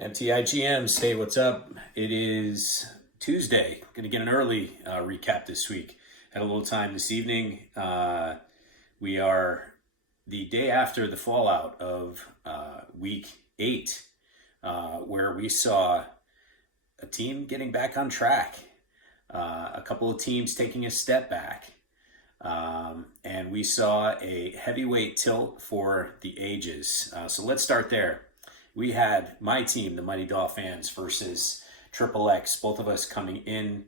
MTI GMs, hey, what's up? It is Tuesday. Going to get an early recap this week. Had a little time this evening. We are the day after the fallout of week 8, where we saw a team getting back on track, a couple of teams taking a step back, and we saw a heavyweight tilt for the ages. So let's start there. We had my team, the Mighty Dolphins, versus Triple X. Both of us coming in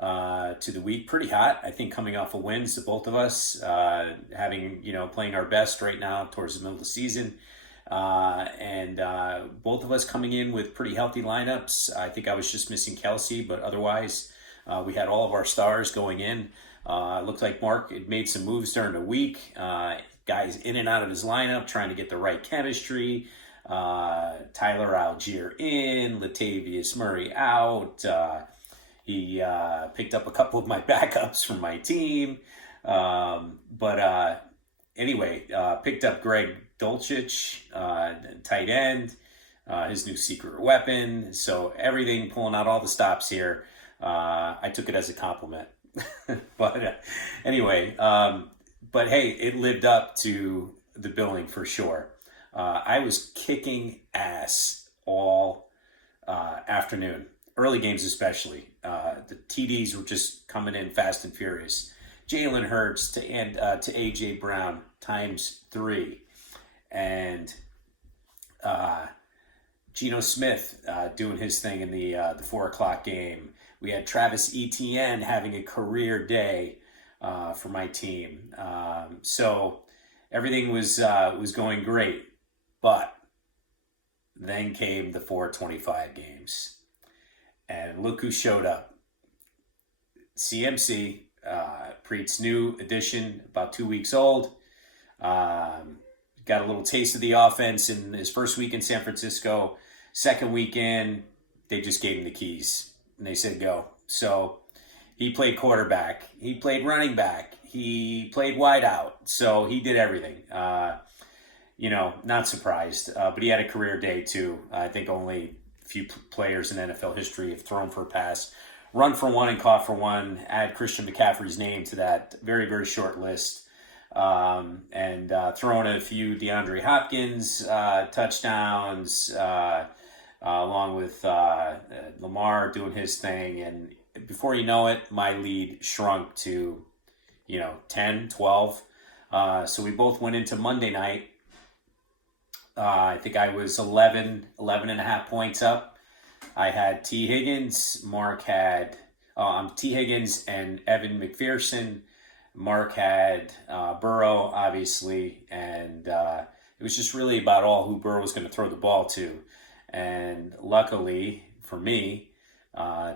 to the week pretty hot. I think coming off of wins, the both of us having playing our best right now towards the middle of the season, and both of us coming in with pretty healthy lineups. I think I was just missing Kelsey, but otherwise we had all of our stars going in. Looked like Mark had made some moves during the week. Guys in and out of his lineup, trying to get the right chemistry. Tyler Algier in, Latavius Murray out. He picked up a couple of my backups from my team. But anyway, picked up Greg Dulcich, tight end, his new secret weapon. So everything, pulling out all the stops here. I took it as a compliment. But anyway, but hey, it lived up to the billing for sure. I was kicking ass all afternoon, early games especially. The TDs were just coming in fast and furious. Jalen Hurts to A.J. Brown times 3. And Geno Smith doing his thing in the 4 o'clock game. We had Travis Etienne having a career day for my team. So everything was going great. But then came the 425 games. And look who showed up. CMC, Preet's new addition, about 2 weeks old. Got a little taste of the offense in his first week in San Francisco. Second weekend, they just gave him the keys. And they said, go. So he played quarterback. He played running back. He played wide out. So he did everything. Not surprised. But he had a career day, too. I think only a few players in NFL history have thrown for a pass, run for one and caught for one. Add Christian McCaffrey's name to that very, very short list. And thrown a few DeAndre Hopkins touchdowns, along with Lamar doing his thing. And before you know it, my lead shrunk to, 10, 12. So we both went into Monday night. I think I was 11 and a half points up. I had T. Higgins. Mark had T. Higgins and Evan McPherson. Mark had Burrow, obviously. And it was just really about all who Burrow was going to throw the ball to. And luckily for me,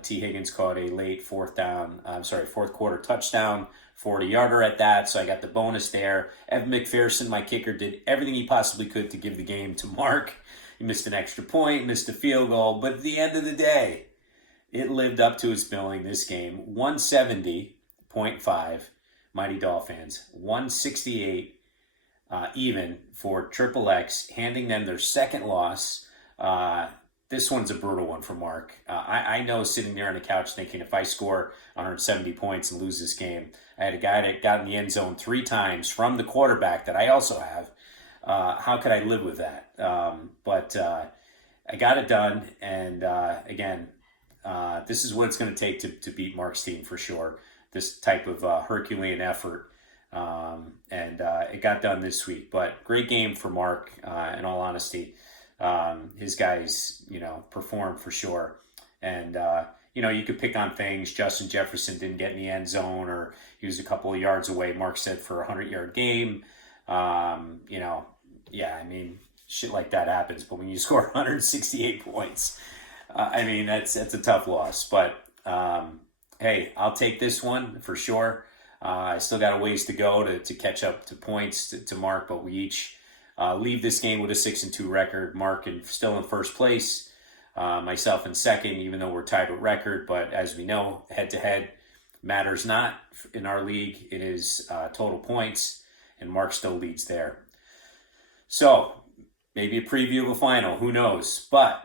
T. Higgins caught a late fourth quarter touchdown, 40-yarder at that, so I got the bonus there. Evan McPherson, my kicker, did everything he possibly could to give the game to Mark. He missed an extra point, missed a field goal, but at the end of the day, it lived up to its billing this game. 170.5, Mighty Dolphins. 168 even for Triple X, handing them their second loss. This one's a brutal one for Mark. I know sitting there on the couch thinking if I score 170 points and lose this game, I had a guy that got in the end zone 3 times from the quarterback that I also have. How could I live with that? But I got it done. And again, this is what it's going to take to beat Mark's team for sure. This type of Herculean effort. And it got done this week. But great game for Mark, in all honesty. His guys, performed for sure. And, you could pick on things. Justin Jefferson didn't get in the end zone, or he was a couple of yards away, Mark said, for a 100-yard game. Shit like that happens. But when you score 168 points, that's a tough loss. But, hey, I'll take this one for sure. I still got a ways to go to catch up to points to Mark, but we each leave this game with a 6-2 record. Mark still in first place, myself in second, even though we're tied with record. But as we know, head-to-head matters not in our league. It is total points, and Mark still leads there. So maybe a preview of a final. Who knows? But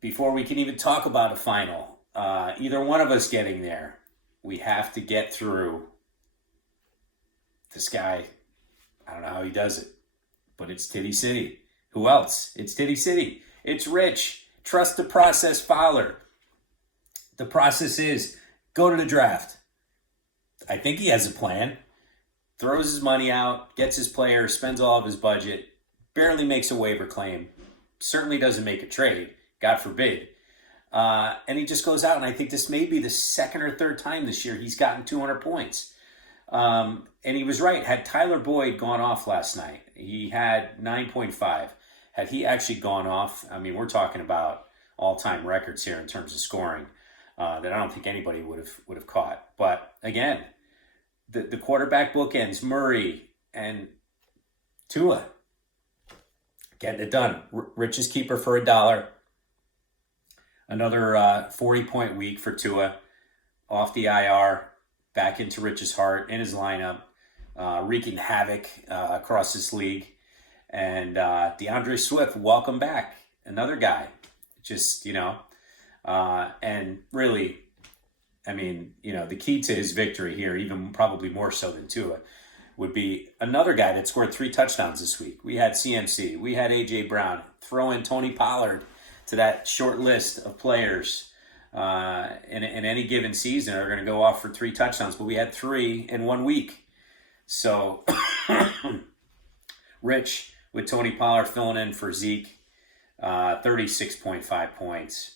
before we can even talk about a final, either one of us getting there, we have to get through this guy. I don't know how he does it, but it's Titty City. Who else? It's Titty City. It's Rich. Trust the process, Fowler. The process is go to the draft. I think he has a plan. Throws his money out, gets his players, spends all of his budget, barely makes a waiver claim, certainly doesn't make a trade, God forbid. And he just goes out, and I think this may be the second or third time this year he's gotten 200 points. And he was right. Had Tyler Boyd gone off last night, he had 9.5. Had he actually gone off, I mean, we're talking about all-time records here in terms of scoring that I don't think anybody would have caught. But again, the quarterback bookends, Murray and Tua, getting it done. Rich's keeper for $1. Another 40-point week for Tua, off the IR, back into Rich's heart, in his lineup, wreaking havoc across this league. And DeAndre Swift, welcome back. Another guy. Just, and really, I mean, the key to his victory here, even probably more so than Tua, would be another guy that scored 3 touchdowns this week. We had CMC. We had A.J. Brown. Throw in Tony Pollard to that short list of players in any given season are going to go off for 3 touchdowns. But we had 3 in 1 week. So, Rich with Tony Pollard filling in for Zeke, 36.5 points.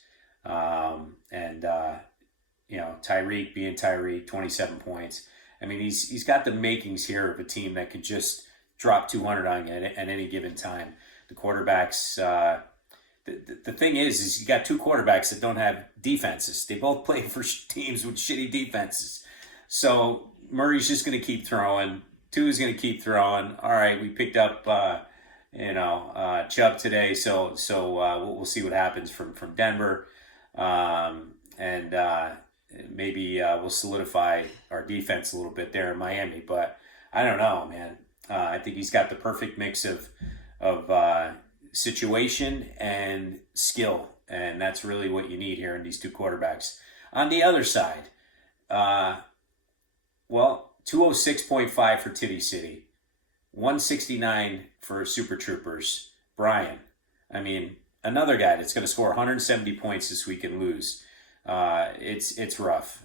Tyreek being Tyreek, 27 points. I mean, he's got the makings here of a team that could just drop 200 on you at any given time. The quarterbacks, the thing is you got 2 quarterbacks that don't have defenses. They both play for teams with shitty defenses. So Murray's just going to keep throwing. Tua's going to keep throwing. All right, we picked up, Chubb today, so we'll see what happens from Denver. Maybe we'll solidify our defense a little bit there in Miami. But I don't know, man. I think he's got the perfect mix of situation and skill, and that's really what you need here in these 2 quarterbacks. On the other side, 206.5 for Titty City, 169 for Super Troopers. Brian, I mean, another guy that's going to score 170 points this week and lose. It's rough.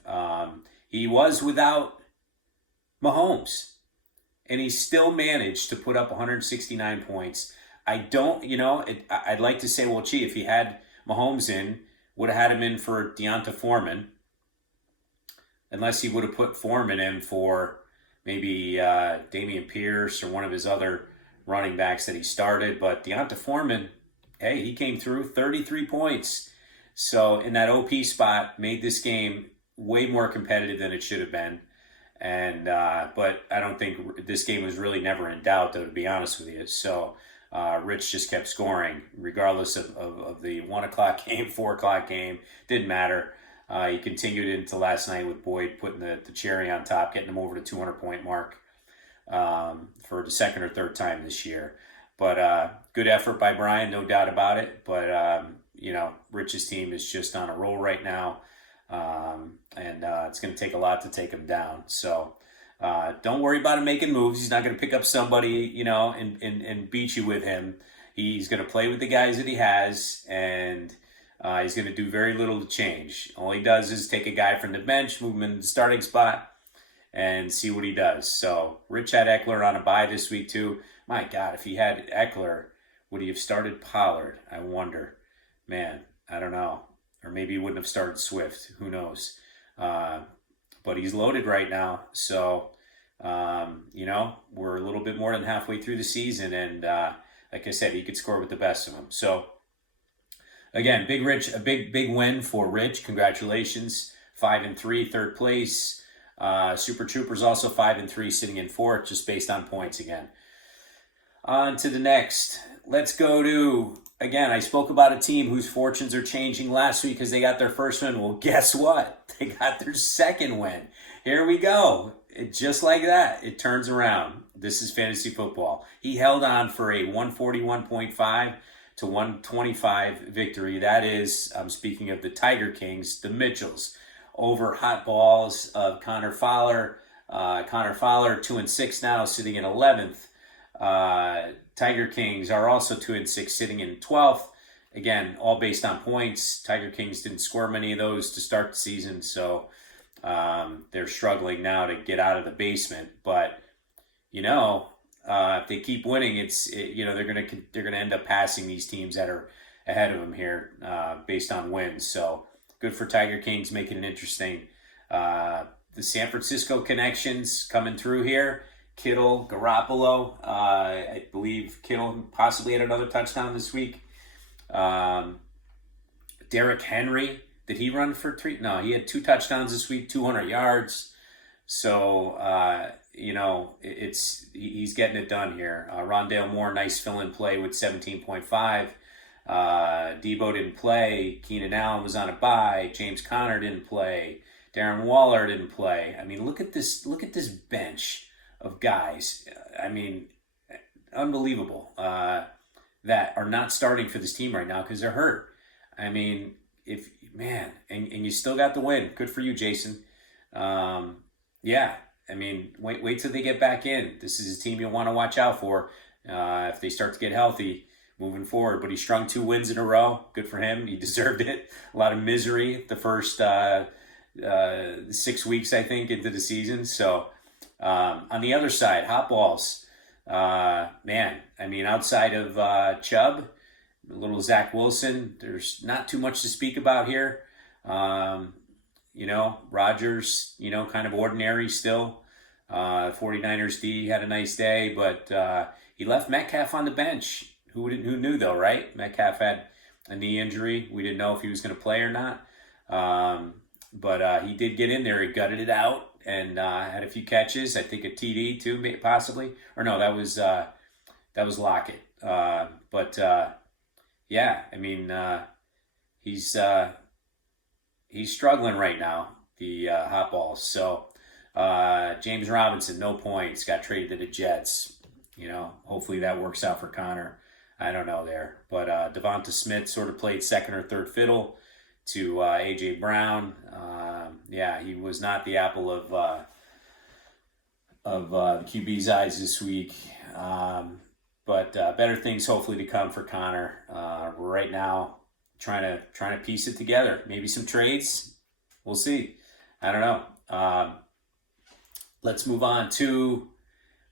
He was without Mahomes, and he still managed to put up 169 points. I'd like to say, well, gee, if he had Mahomes in, would have had him in for Deonta Foreman, unless he would have put Foreman in for maybe Damian Pierce or one of his other running backs that he started. But Deonta Foreman, hey, he came through, 33 points. So in that OP spot, made this game way more competitive than it should have been. And but I don't think this game was really never in doubt, though, to be honest with you. So Rich just kept scoring, regardless of the 1 o'clock game, 4 o'clock game. Didn't matter. He continued into last night with Boyd putting the cherry on top, getting him over the 200-point mark for the second or third time this year. But good effort by Brian, no doubt about it. But, Rich's team is just on a roll right now. And it's going to take a lot to take him down. So don't worry about him making moves. He's not going to pick up somebody, and beat you with him. He's going to play with the guys that he has, and he's going to do very little to change. All he does is take a guy from the bench, move him in the starting spot, and see what he does. So Rich had Eckler on a bye this week too. My God, if he had Eckler, would he have started Pollard? I wonder. Man, I don't know. Or maybe he wouldn't have started Swift. Who knows? But he's loaded right now. So, we're a little bit more than halfway through the season. And like I said, he could score with the best of them. So, again, Big Rich, a big win for Rich. Congratulations. 5-3, third place. Super Troopers also 5-3, sitting in fourth, just based on points again. On to the next. Let's go to, again, I spoke about a team whose fortunes are changing last week because they got their first win. Well, guess what? They got their second win. Here we go. Just like that, it turns around. This is fantasy football. He held on for a 141.5 to 125 victory. That is, I'm speaking of the Tiger Kings, the Mitchells, over hot balls of Connor Fowler. Connor Fowler 2-6 now, sitting in 11th. Tiger Kings are also 2-6, sitting in 12th. Again, all based on points. Tiger Kings didn't score many of those to start the season, so they're struggling now to get out of the basement. But if they keep winning, they're gonna end up passing these teams that are ahead of them here based on wins. So good for Tiger Kings, making it interesting. The San Francisco connections coming through here. Kittle, Garoppolo. I believe Kittle possibly had another touchdown this week. Derrick Henry, did he run for 3? No, he had 2 touchdowns this week, 200 yards. So, he's getting it done here. Rondale Moore, nice fill-in play with 17.5. Debo didn't play. Keenan Allen was on a bye. James Conner didn't play. Darren Waller didn't play. I mean, look at this bench of guys. Unbelievable that are not starting for this team right now because they're hurt. I mean, and you still got the win. Good for you, Jason. Wait till they get back in. This is a team you'll want to watch out for if they start to get healthy moving forward. But he strung 2 wins in a row. Good for him. He deserved it. A lot of misery the first 6 weeks, I think, into the season. So on the other side, hot balls. Outside of Chubb, little Zach Wilson, there's not too much to speak about here. Rodgers, kind of ordinary still. 49ers D had a nice day, but he left Metcalf on the bench. Who knew though, right? Metcalf had a knee injury. We didn't know if he was going to play or not. But he did get in there. He gutted it out and had a few catches. I think a TD too, possibly. Or no, that was Lockett. He's struggling right now, the hot balls. So James Robinson, no points, got traded to the Jets. Hopefully that works out for Connor. I don't know there. But Devonta Smith sort of played second or third fiddle to A.J. Brown. He was not the apple of the QB's eyes this week. But better things hopefully to come for Connor. Right now, trying to piece it together. Maybe some trades. We'll see. I don't know. Let's move on to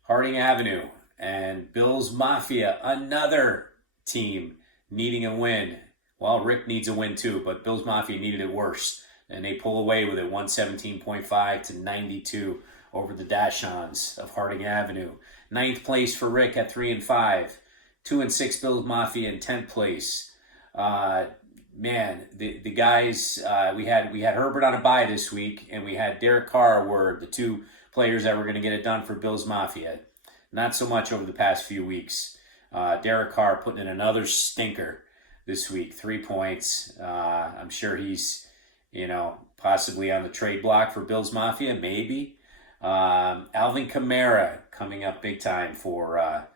Harding Avenue and Bills Mafia. Another team needing a win. Well, Rick needs a win too, but Bills Mafia needed it worse. And they pull away with it 117.5 to 92 over the Dachshunds of Harding Avenue. 9th place for Rick at 3-5. 2-6 Bills Mafia in 10th place. The guys, we had Herbert on a bye this week, and we had Derek Carr were the 2 players that were going to get it done for Bills Mafia. Not so much over the past few weeks. Derek Carr putting in another stinker this week, 3 points. I'm sure he's, possibly on the trade block for Bills Mafia, maybe. Alvin Kamara coming up big time for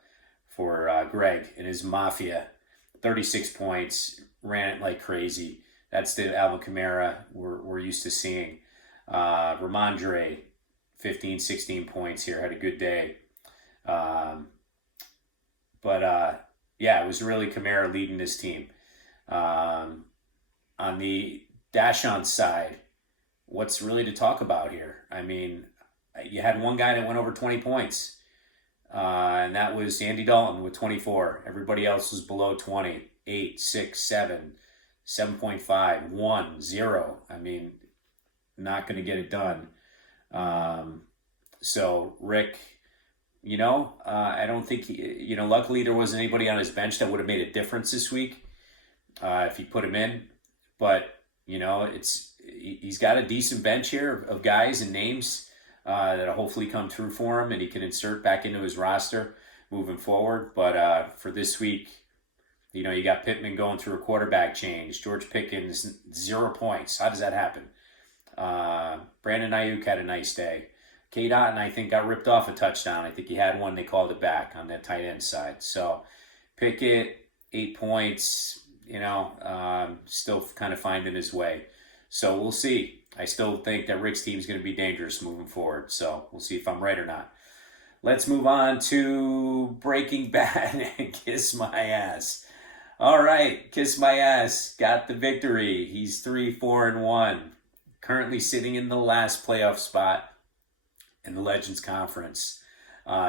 Greg and his Mafia. 36 points, ran it like crazy. That's the Alvin Kamara we're used to seeing. Ramondre, 15, 16 points here, had a good day. It was really Kamara leading this team. On the Dachshund side, what's really to talk about here? I mean, you had one guy that went over 20 points, and that was Andy Dalton with 24. Everybody else was below 20, 8, 6, 7, 7.5, 1, 0. I mean, not going to get it done. So Rick, I don't think luckily there wasn't anybody on his bench that would have made a difference this week if he put him in. But he's got a decent bench here of guys and names that'll hopefully come through for him, and he can insert back into his roster moving forward. But for this week, you got Pittman going through a quarterback change. George Pickens, 0 points. How does that happen? Brandon Ayuk had a nice day. Kate Otten, I think, got ripped off a touchdown. I think he had one. They called it back on the tight end side. So Pickett, 8 points, still kind of finding his way. So we'll see. I still think that Rick's team is going to be dangerous moving forward. So we'll see if I'm right or not. Let's move on to Breaking Bad and Kiss My Ass. All right, Kiss My Ass got the victory. He's 3-4-1. Currently sitting in the last playoff spot in the Legends Conference.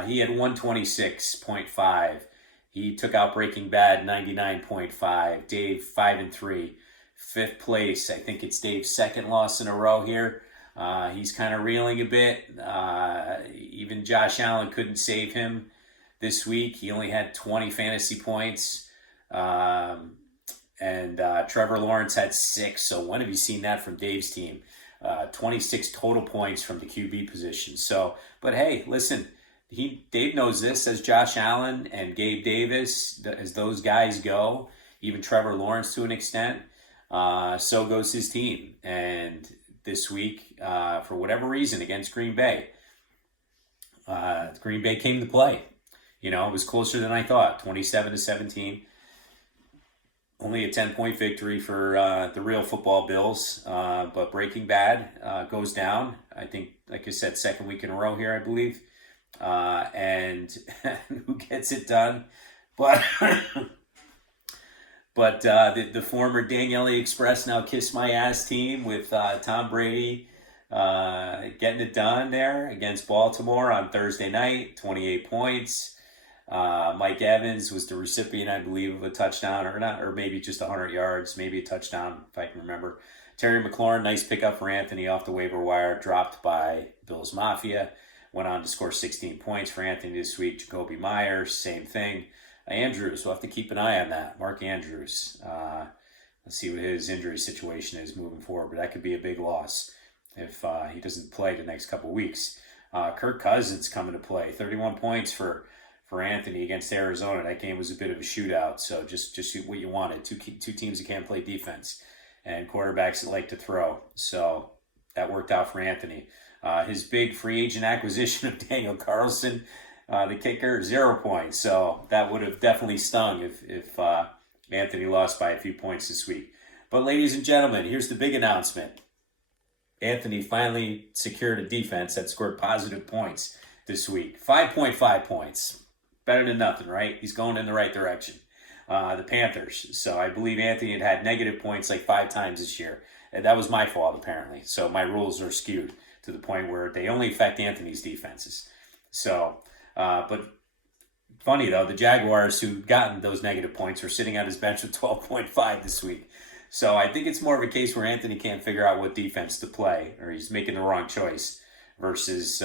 He had 126.5. He took out Breaking Bad 99.5. Dave 5-3. Fifth place. I think it's Dave's second loss in a row here. He's kind of reeling a bit. Even Josh Allen couldn't save him this week. He only had 20 fantasy points. And Trevor Lawrence had 6. So when have you seen that from Dave's team? 26 total points from the QB position. So, but hey, listen, Dave knows this, as Josh Allen and Gabe Davis, as those guys go, even Trevor Lawrence to an extent, so goes his team. And this week, for whatever reason, against Green Bay, Green Bay came to play. It was closer than I thought, 27-17. Only a 10-point victory for the real football Bills. But Breaking Bad goes down. I think, like I said, second week in a row here, I believe. And who gets it done? But the former Danielle Express, now Kiss My Ass team with Tom Brady getting it done there against Baltimore on Thursday night, 28 points. Mike Evans was the recipient, I believe, of a touchdown or maybe just 100 yards, maybe a touchdown, if I can remember. Terry McLaurin, nice pickup for Anthony off the waiver wire, dropped by Bills Mafia. Went on to score 16 points for Anthony this week. Jacoby Myers, same thing. Andrews, we'll have to keep an eye on that. Mark Andrews. Let's see what his injury situation is moving forward, but that could be a big loss if he doesn't play the next couple weeks. Kirk Cousins coming to play. 31 points for Anthony against Arizona. That game was a bit of a shootout, so just what you wanted. Two teams that can't play defense and quarterbacks that like to throw. So that worked out for Anthony. His big free agent acquisition of Daniel Carlson, the kicker, 0 points. So that would have definitely stung if Anthony lost by a few points this week. But ladies and gentlemen, here's the big announcement. Anthony finally secured a defense that scored positive points this week. 5.5 points. Better than nothing, right? He's going in the right direction. The Panthers. So I believe Anthony had negative points like 5 times this year. And that was my fault, apparently. So my rules are skewed to the point where they only affect Anthony's defenses. So, but funny though, the Jaguars who gotten those negative points are sitting on his bench with 12.5 this week. So I think it's more of a case where Anthony can't figure out what defense to play, or he's making the wrong choice versus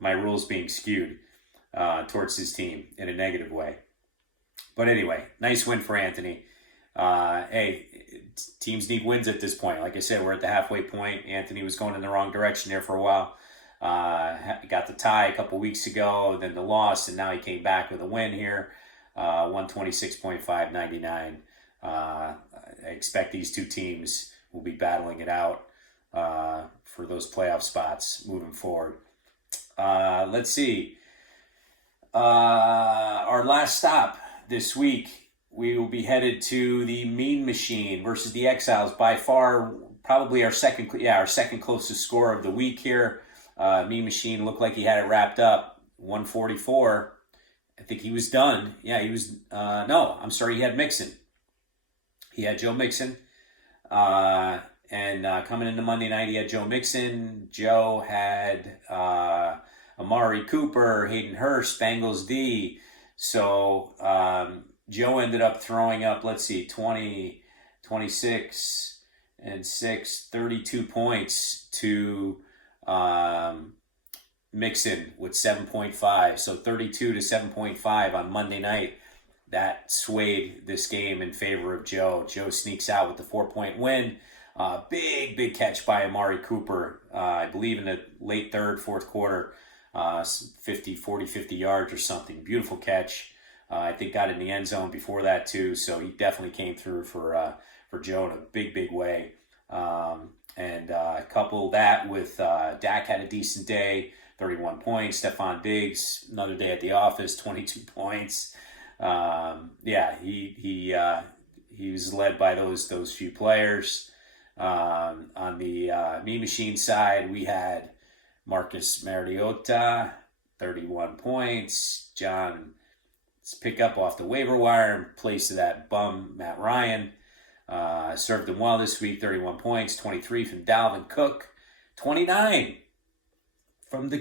my rules being skewed towards his team in a negative way. But anyway, nice win for Anthony. Hey, teams need wins at this point. Like I said, we're at the halfway point. Anthony was going in the wrong direction there for a while. Got the tie a couple weeks ago, then the loss, and now he came back with a win here. 126.5, 99. I expect these two teams will be battling it out for those playoff spots moving forward. Let's see. Our last stop this week, we will be headed to the Mean Machine versus the Exiles. By far, probably our second closest score of the week here. Mean Machine looked like he had it wrapped up. 144. I think he was done. Yeah, he was. No, I'm sorry. He had Mixon. He had Joe Mixon. And coming into Monday night, he had Joe Mixon. Joe had Amari Cooper, Hayden Hurst, Bengals D. So Joe ended up throwing up, 20, 26, and 6, 32 points to Mixon with 7.5. So 32 to 7.5 on Monday night. That swayed this game in favor of Joe. Joe sneaks out with the 4-point win. Big catch by Amari Cooper, I believe in the late third, fourth quarter, 50 yards or something. Beautiful catch. I think got in the end zone before that too, so he definitely came through for Joe in a big way. And couple that with Dak had a decent day, 31 points. Stephon Diggs, another day at the office, 22 points. Yeah, he was led by those few players. On the Mean Machine side, we had Marcus Mariota, 31 points. John's pick up off the waiver wire in place of that bum Matt Ryan. Served him well this week, 31 points, 23 from Dalvin Cook, 29 from the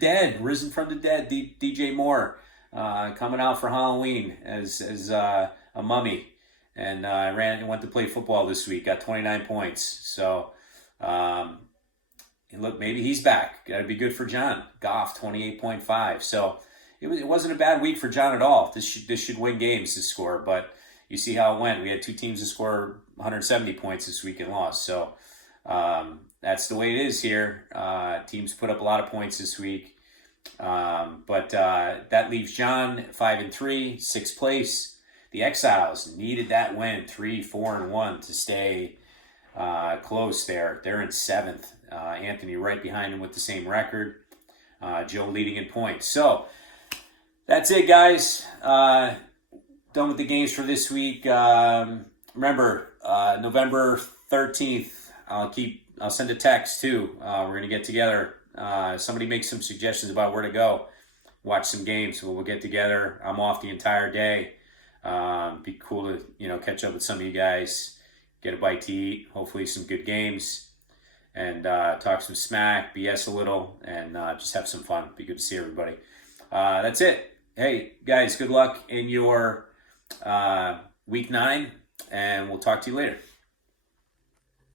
dead, risen from the dead, DJ Moore, coming out for Halloween as a mummy, and went to play football this week, got 29 points. So, look, maybe he's back. Got to be good for John. Goff, 28.5. So it wasn't a bad week for John at all. This should win games, this score, but you see how it went. We had two teams that score 170 points this week and lost. So that's the way it is here. Teams put up a lot of points this week. But that leaves John 5-3, sixth place. The Exiles needed that win, 3-4-1 to stay close there. They're in seventh. Anthony right behind him with the same record. Joe leading in points. So that's it, guys. Done with the games for this week. Remember, November 13th, I'll send a text too. We're going to get together. Somebody make some suggestions about where to go. Watch some games. We'll get together. I'm off the entire day. Be cool to, catch up with some of you guys, get a bite to eat, hopefully some good games, and talk some smack, BS a little, and just have some fun. Be good to see everybody. That's it. Hey, guys, good luck in your week 9, and we'll talk to you later.